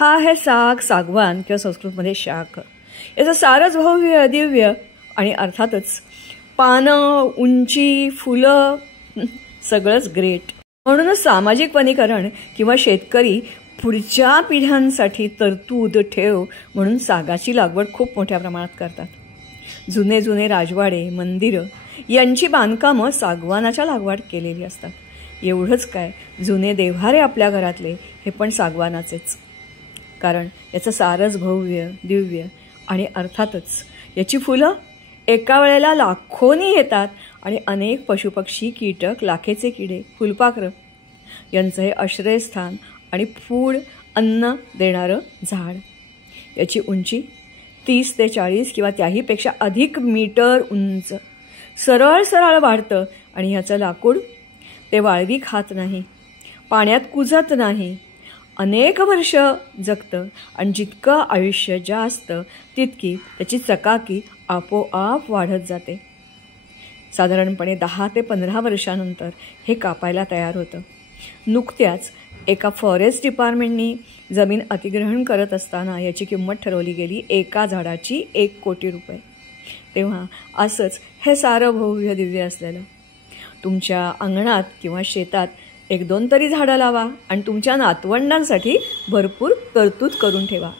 हा आहे साग, सागवान किंवा संस्कृतमध्ये शाख. याचं सारच भव्य, दिव्य आणि अर्थातच पानं, उंची, फुलं सगळंच ग्रेट. म्हणूनच सामाजिक वनीकरण किंवा शेतकरी पुढच्या पिढ्यांसाठी तरतूद ठेव म्हणून सागाची लागवड खूप मोठ्या प्रमाणात करतात. जुने जुने राजवाडे, मंदिरं यांची बांधकामं सागवानाच्या लागवड केलेली असतात. एवढंच काय, जुने देव्हारे आपल्या घरातले हे पण सागवानाचेच. कारण याचं सारच भव्य, दिव्य आणि अर्थातच याची फुलं एका वेळेला लाखोनी येतात आणि अनेक पशुपक्षी, कीटक, लाखेचे किडे, फुलपाखरं यांचं हे आश्रयस्थान आणि फूड, अन्न देणारं झाड. याची उंची 30 ते 40 किंवा त्याहीपेक्षा अधिक मीटर उंच सरळ सरळ वाढतं आणि ह्याचं लाकूड ते वाळवी खात नाही, पाण्यात कुजत नाही, अनेक वर्ष जगतं आणि जितकं आयुष्य जास्त तितकी त्याची चकाकी आपोआप वाढत जाते. साधारणपणे 10 ते 15 वर्षानंतर हे कापायला तयार होतं. नुकत्याच एका फॉरेस्ट डिपार्टमेंटनी जमीन अधिग्रहण करत असताना याची किंमत ठरवली गेली एका झाडाची 1 कोटी रुपये. तेव्हा असंच हे सारं भव्य दिव्य असलेलं तुमच्या अंगणात किंवा शेतात 1-2 तरी झाडं लावा आणि तुमच्या नातवंडांसाठी भरपूर तरतूद करून ठेवा.